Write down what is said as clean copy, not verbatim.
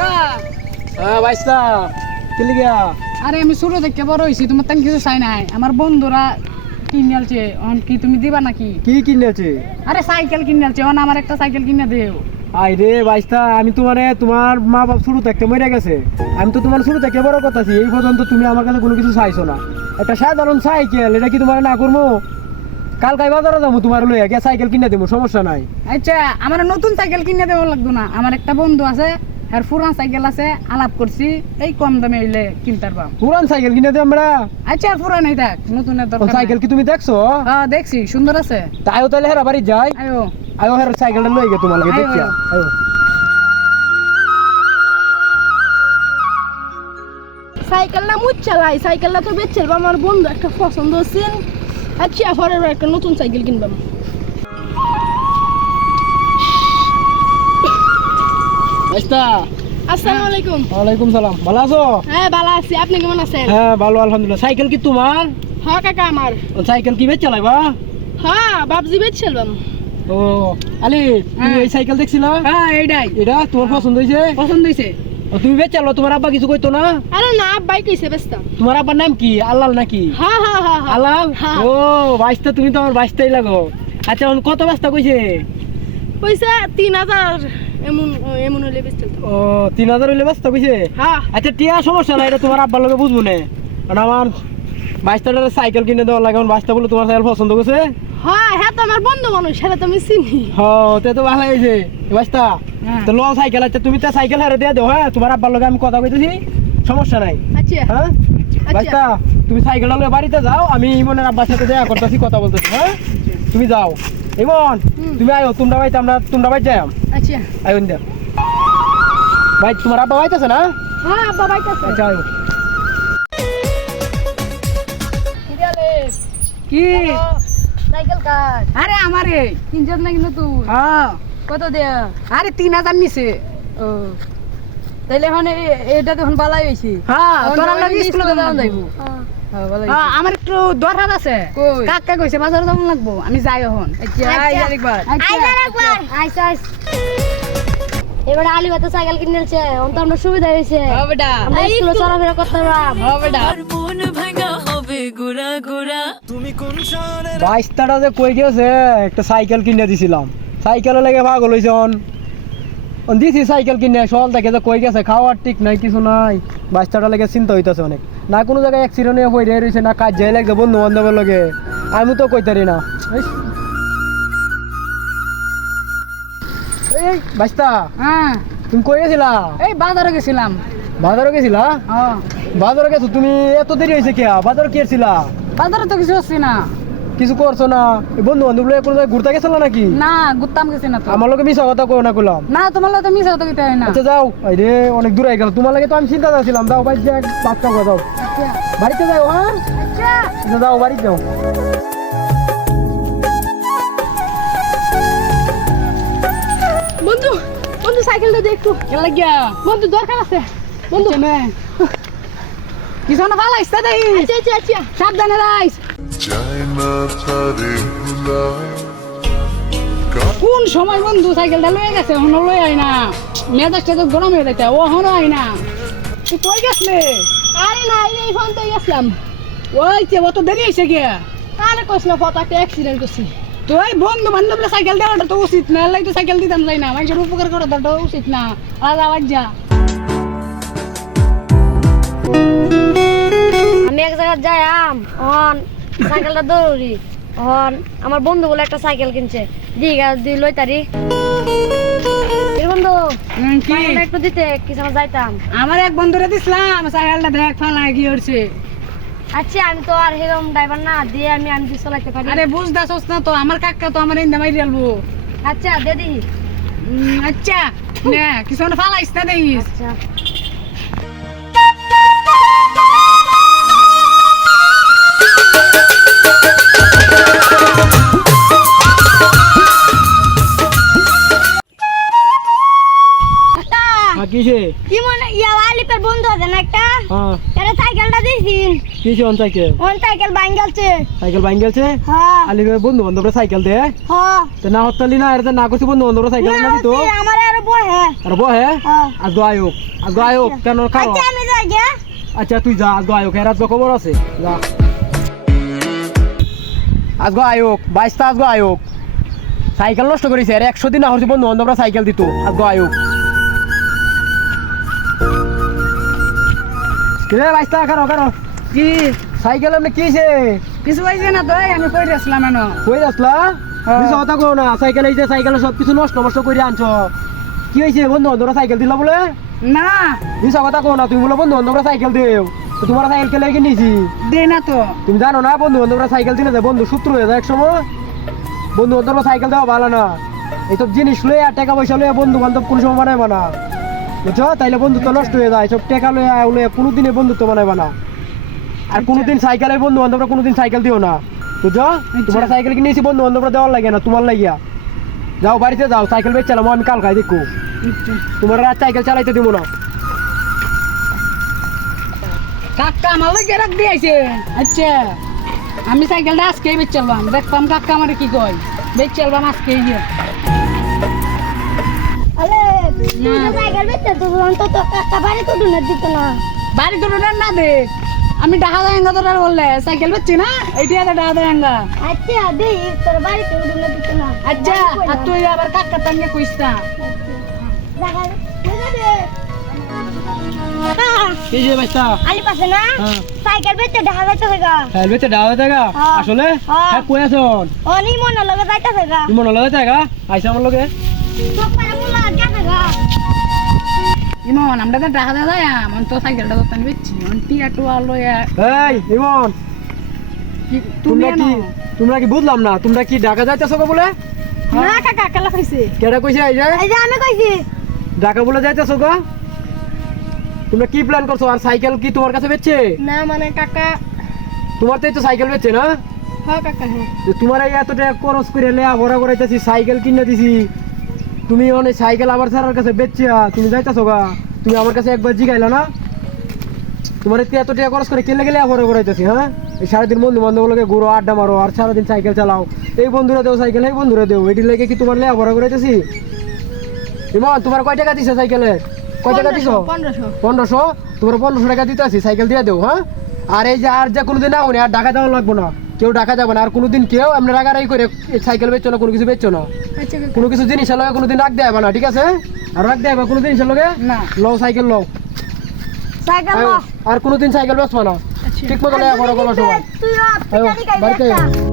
কাকা হ্যাঁ বাইস্তা কি লিগা? আরে আমি ছোট থেকে বড় হইছি, তোমার তেমন কিছু চাই নাই। আমার বন্ধুরা কিনে আলছে, অন কি তুমি দিবা নাকি? কি কিনেছে? আরে সাইকেল কিনে আলছে, অন আমার একটা সাইকেল কিনে দেও। আই রে বাইস্তা, আমি তোমার মা বাপ শুরু থাকতে মরে গেছে। আমি তো তোমার শুরু থেকে বড় কথাছি, এই পর্যন্ত তুমি আমার কাছে কোনো কিছু চাইছো না। একটা সাধারণ সাইকেল, এটা কি তোমার না করবো? কালকাই বাজারে যাবো তোমার লইয়া গিয়ে সাইকেল কিনে দেবো, সমস্যা নাই। আচ্ছা, আমার নতুন সাইকেল কিনে দেওয়া লাগতো না। আমার একটা বন্ধু আছে, আর পুরান সাইকেল আছে, আলাপ করছি, এই কম দামে হইলে কিনতে পারবাম। পুরান সাইকেল কিনে দেবো আমরা? আচ্ছা, পুরানই থাক, নতুনের দরকার নাই। সাইকেল কি তুমি দেখছো? হ্যাঁ দেখছি, সুন্দর আছে। তাইও তাহলে হেরা বাড়ি যাই। আয়ো আয়ো হের সাইকেলটা লই গে তোমার লাগে আয়ো, দেখিয়া। আয়ো। আয়ো সাইকেলটা মুচ চালাই, সাইকেলটা তো বেচছিল আমার বন্ধু একটা পছন্দ হচ্ছে। আচ্ছা পরের বার একটা নতুন সাইকেল কিনবাম। বাইস্তা আসসালামু আলাইকুম। ওয়ালাইকুম সালাম, ভালো আছো? হ্যাঁ ভালো আছি, আপনি কেমন আছেন? হ্যাঁ ভালো আলহামদুলিল্লাহ। সাইকেল কি তোমার? হ্যাঁ কাকা আমার। সাইকেল কি বেচ চালাইবা? হ্যাঁ বাবজি বেচছিলাম। ও আলি, তুমি হ্যাঁ। এই সাইকেল দেখছিলা? হ্যাঁ এইটাই এটা তোমার পছন্দ হয়েছে? পছন্দ হয়েছে। তুমি বেচ চালো, তোমার আব্বা কিছু কইতো না? আরে না বাইক কইছে বেচতা। তোমার আব্বার নাম কি? আল্লাল নাকি? হ্যাঁ হ্যাঁ হ্যাঁ হ্যাঁ। আল্লাল? হ্যাঁ। ও বাইস্তা, তুমি তো আমার বাইস্তাই লাগো। আচ্ছা এখন কত বাস্তা কইছে? পয়সা 3000 এমন এমন হলে বেচছিল। ও 3000 হইলে বাস্তা কইছে? হ্যাঁ আচ্ছা টিয়া সমস্যা নাই, এটা তোমার আব্বার লগে বুঝবো না। কারণ আমার বাইস্তাটার সাইকেল কিনে দেওয়া লাগে, আমার বাইস্তা বলে তোমার সাইকেল পছন্দ করছে। হ্যাঁ হ্যাঁ তো আমার বন্ধু মানুষ, সেটা তো আমি চিনি। হ্যাঁ তে তো ভালো হয়েছে বাইস্তা। হ্যাঁ। তো ল সাইকেল, আচ্ছা তুমি তো সাইকেল হারে দিয়ে দেও। হ্যাঁ তোমার আব্বার লগে আমি কথা কইতেছি, সমস্যা নাই। আচ্ছা হ্যাঁ বাইস্তা, তুমি সাইকেলটা লয়ে বাড়িতে যাও, আমি ইমনের আব্বার সাথে দেখা করতেছি, কথা বলতেছি। হ্যাঁ তুমি যাও। ইমন তুমি আয়ো, তোমরা বাইতে তোমরা বাইতে যাই আচ্ছা। আয়ো দে ভাই, তোমার আব্বা বাইতেছে না? হ্যাঁ আব্বা বাইক আছে। আচ্ছা আয়ো। কি? সাইকেল কার? আরে আমারে কিনছত নাকি নতুন? হ্যাঁ কত দেয়া? আরে 3000 নিছে। ও তাইলে এখন এটা তো এখন বালাই হইছে। হ্যাঁ এখন তোরা সবাই লাগি মিলে স্কুলে স্কুলে যাওয়া যাওয়া যাইব। যাইবো। হ্যাঁ বালাই হ্যাঁ আমার একটু দরকার আছে। কই? কাকা কইছে বাজারে যাওয়া লাগবো, আমি যাই এখন। আচ্ছা আই আরেকবার। আচ্ছা। এবার আলী ভাই তো সাইকেল কিনেছে, অন্ত আমরা সুবিধা হয়েছে। হ্যাঁ বেটা, আমরা স্কুলে চলাফেরা করতে পারলাম। হ্যাঁ বেটা। বাইস্তাটা যে কই গেছে, একটা সাইকেল কিনে দিছিলাম, সাইকেলে লেগে পাগল হইছে। দিছি সাইকেল কিনে, সকাল থেকে যে কই গেছে, খাওয়ার ঠিক নাই, কিছু নাই। বাইস্তাটা লেগে চিন্তা হইতেছে অনেক। না কোনো জায়গায় অ্যাক্সিডেন্ট হয়ে পড়ে রয়েছে, না কাজ যাই লাগছে বন্ধু বান্ধবের লগে, আমি তো কইতারি না। এই বাইস্তা, হ্যাঁ তুমি কই গেছিলা? এই বাজারে গেছিলাম। বাজারে গেছিলা? হ্যাঁ বাজারে গেছো তুমি? এত দেরি হয়েছে কে? বাজারে কি ছিলা? বাজারে তো কিছু হচ্ছে না। কিছু করছো না? বন্ধু বান্ধব লয়ে কোনো জায়গায় ঘুরতে গেছিল নাকি? না ঘুরতাম গেছি না তো। আমার লোকে মিশা কথা কো না কইলাম। না তোমার লোক তো মিশা তো কিতে হয় না। আচ্ছা যাও, এই রে অনেক দূর হয়ে গেল, তোমার লাগে তো আমি চিন্তা করছিলাম। যাও বাড়ি যাও, বাচ্চা করে যাও, আচ্ছা বাড়িতে যাও। হ্যাঁ আচ্ছা। আচ্ছা যাও, বাড়িতে যাও। বন্ধু বন্ধু সাইকেলটা দে একটু। কে লাগিয়া? বন্ধু দরকার আছে বন্ধু। আচ্ছা নে। কিছু না ভালো আইসা দেই। আচ্ছা আচ্ছা আচ্ছা। সাবধানে রাইস। কোন সময় বন্ধু সাইকেলটা লয়ে গেছে, হনো লয়ে আই না। মেজাজটা তো গরম হয়ে যাইতে, ও হনো আই না। তুই কই গেছলে? আরে না এই ফোন তো গেছিলাম। ওই যে অত দেরি হইছে কে? আরে কইছ না ফটো একটা অ্যাক্সিডেন্ট করছি। তুই বন্ধু বান্ধবরা সাইকেল দেওয়াটা তো উচিত না, লাই তো সাইকেল দিতাম যাই না, মানুষের উপকার করাটা তো উচিত না। আর আওয়াজ যা। আমি এক জায়গায় যাইম, অন সাইকেলটা দৌড়ি, অন আমার বন্ধু বলে একটা সাইকেল কিনছে, দিঘা দি লই তারি। এর বন্ধু কি? সাইকেলটা একটু দিতে, কি সময় যাইতাম। আমার এক বন্ধুরে দিছিলাম, সাইকেলটা দেখ ফালায় কি হচ্ছে। আচ্ছা আমি তো আর হেরম ড্রাইভার না, দিয়ে আমি চালাতে পারি। আরে বুঝদাছস না তো, আমার কাকা তো আমার ইন্দা মাইরি আলবো। আচ্ছা দে দি। আচ্ছা নে, কিছু না ফালাইস না দেইস। আচ্ছা কিসে? কি মনে ইয়া আলিপের বন্ধু আছে না একটা, হ্যাঁ এটা সাইকেলটা দিছিন, কিসে? অন সাইকেল? ওন সাইকেল বাইং গেলছে। সাইকেল ভাঙ গেছে? হ্যাঁ আলি বন্ধু বান্ধবরা সাইকেল দে, হ্যাঁ। তো না হতালি না, এটা না করছি বন্ধু বান্ধবরা সাইকেল না দিত। আমার আর বহে আর বহে হ্যাঁ আজগো আয়োগ কেন খাও আচ্ছা আমি যাই গে আচ্ছা তুই যা আজগো আয়োগ এর আজগো খবর আছে যা আজগো আয়োগ 22টা আজগো আয়োগ সাইকেল নষ্ট করেছে আর 100 দিন হচ্ছে বন্ধু বান্ধবরা সাইকেল দিত আজগো আয়োগ কিরে 22টা কারো কি সাইকেল এমনি কিছে কিছু হয়েছে না তো এই আমি কই আসলাম এনো কই আসলা হ্যাঁ। কিছু কথা কো না সাইকেল এই যে সাইকেল সব কিছু নষ্ট করে আনছো কি হয়েছে বন্ধু বান্ধবরা সাইকেল দিলা বলে না কিছু কথা কো না তুমি বলে বন্ধু বান্ধবরা সাইকেল দেও তো তোমার সাইকেল কে লেগে নিয়েছি দে না তো তুমি জানো না বন্ধু বান্ধবরা সাইকেল দিলে যায় বন্ধু সূত্র হয়ে যায় এক সময় বন্ধু বান্ধবরা সাইকেল দেওয়া ভালো না এইসব জিনিস লয়ে আর টাকা পয়সা লয়ে বন্ধু বান্ধব কোনো সময় বানাইবা না বুঝছো তাইলে বন্ধুত্ব নষ্ট হয়ে যায় সব টাকা লয়ে কোনোদিনে বন্ধুত্ব বানাইবা না আর কোনোদিন সাইকেলের বন্ধু বান্ধবরা কোনোদিন সাইকেল দিও না বুঝছো তোমার সাইকেল কিনেছি বন্ধু বান্ধবরা দেওয়ার লাগে না তোমার লাগিয়া যাও বাড়িতে যাও সাইকেল বেচ চালাবো আমি কাল খাই দেখো তোমার রাত সাইকেল চালাইতে দিব না কাকা আমার লাগে রাখ দিয়েছে আচ্ছা আমি সাইকেলটা আজকেই বেচ চালবাম দেখতাম কাকা আমার কি কয় বেচ চালবাম আজকেই গিয়ে আরে তুই তো সাইকেল বেচতে তো তো কাকা বাড়ি তো দুনে দিত না বাড়ি তো না দেখ আমি ডাহা দেঙ্গা তোর বললে সাইকেল বেচছি না এইটি আছে ডাহা দেঙ্গা আচ্ছা দেই তোর বাড়ি তো দুনে দিত না আচ্ছা আর তুই আবার কাকা তাঙ্গে কইস না জায়গা দে এই যে বাচ্চা আলি পাশে না হ্যাঁ সাইকেল বেচতে দেখা যাইতেছে গা হেলমেটে ডাওয়া জায়গা হ্যাঁ। আসলে হ্যাঁ। হ্যাঁ কই আছন অনি মনে লগে যাইতেছে গা তুমি মনে লাগে জায়গা আইসা আমার লগে সব পারে মুলা গেছে গা ইমন আমরা তো ডাহা দেওয়া যায় মন তো সাইকেলটা তো তান বেচছি মন টিয়া টুয়া লয়া এই ইমন তুমি তোমরা কি বুঝলাম না তোমরা কি ঢাকা যাইতেছো বলে না কাকা কালা কইছে কেডা কইছে এই যে এই যে আমি কইছি ঢাকা বলে যাইতেছো গো তোমরা কি প্ল্যান করছো আর সাইকেল কি তোমার কাছে বেচছে না মানে কাকা তোমার তো সাইকেল বেচছে না হ্যাঁ কাকা হ্যাঁ যে তোমার এই এত টাকা খরচ করে লেয়া ভরা করাইতেছি সাইকেল কিনে দিছি তুমি অনেক সাইকেল আবার স্যারের কাছে বেচছে তুমি যাইতেছো গা তুমি আমার কাছে একবার জিগাইলা না তোমার এত টাকা খরচ করে কেলে গেলে ভরা করাইতেছি হ্যাঁ এই সারাদিন বন্ধু বান্ধবগুলোকে ঘুরো আড্ডা মারো আর সারাদিন সাইকেল চালাও এই বন্ধুরা দেও সাইকেল এই বন্ধুরা দেও এটি লেগে কি তোমার লেয়া ভরা করাইতেছি ইমন তোমার কয় টাকা দিছে সাইকেলে কয় টাকা দিছো 1500 1500 তোমার 1500 টাকা দিতে আসি সাইকেল দিয়ে দেও হ্যাঁ আর এই যে আর যা কোনোদিন না হনে আর ঢাকা যাওয়া লাগবো না কেউ ঢাকা যাবে না আর কোনোদিন কেউ এমনি রাগারাগি করে সাইকেল বেচছো না কোনো কিছু বেচছো না আচ্ছা কাকা কোনো কিছু জিনিসের লগে কোনোদিন রাখ দেয় না ঠিক আছে আর রাখ দেয় কোনো জিনিসের লগে না লও সাইকেল লও সাইকেল আর কোনোদিন সাইকেল বেচবো না আচ্ছা ঠিক মতো লেয়া বড় কোনো সময় তুই আয়ো, পিটারি বাড়িতে আয়ো। গাইছা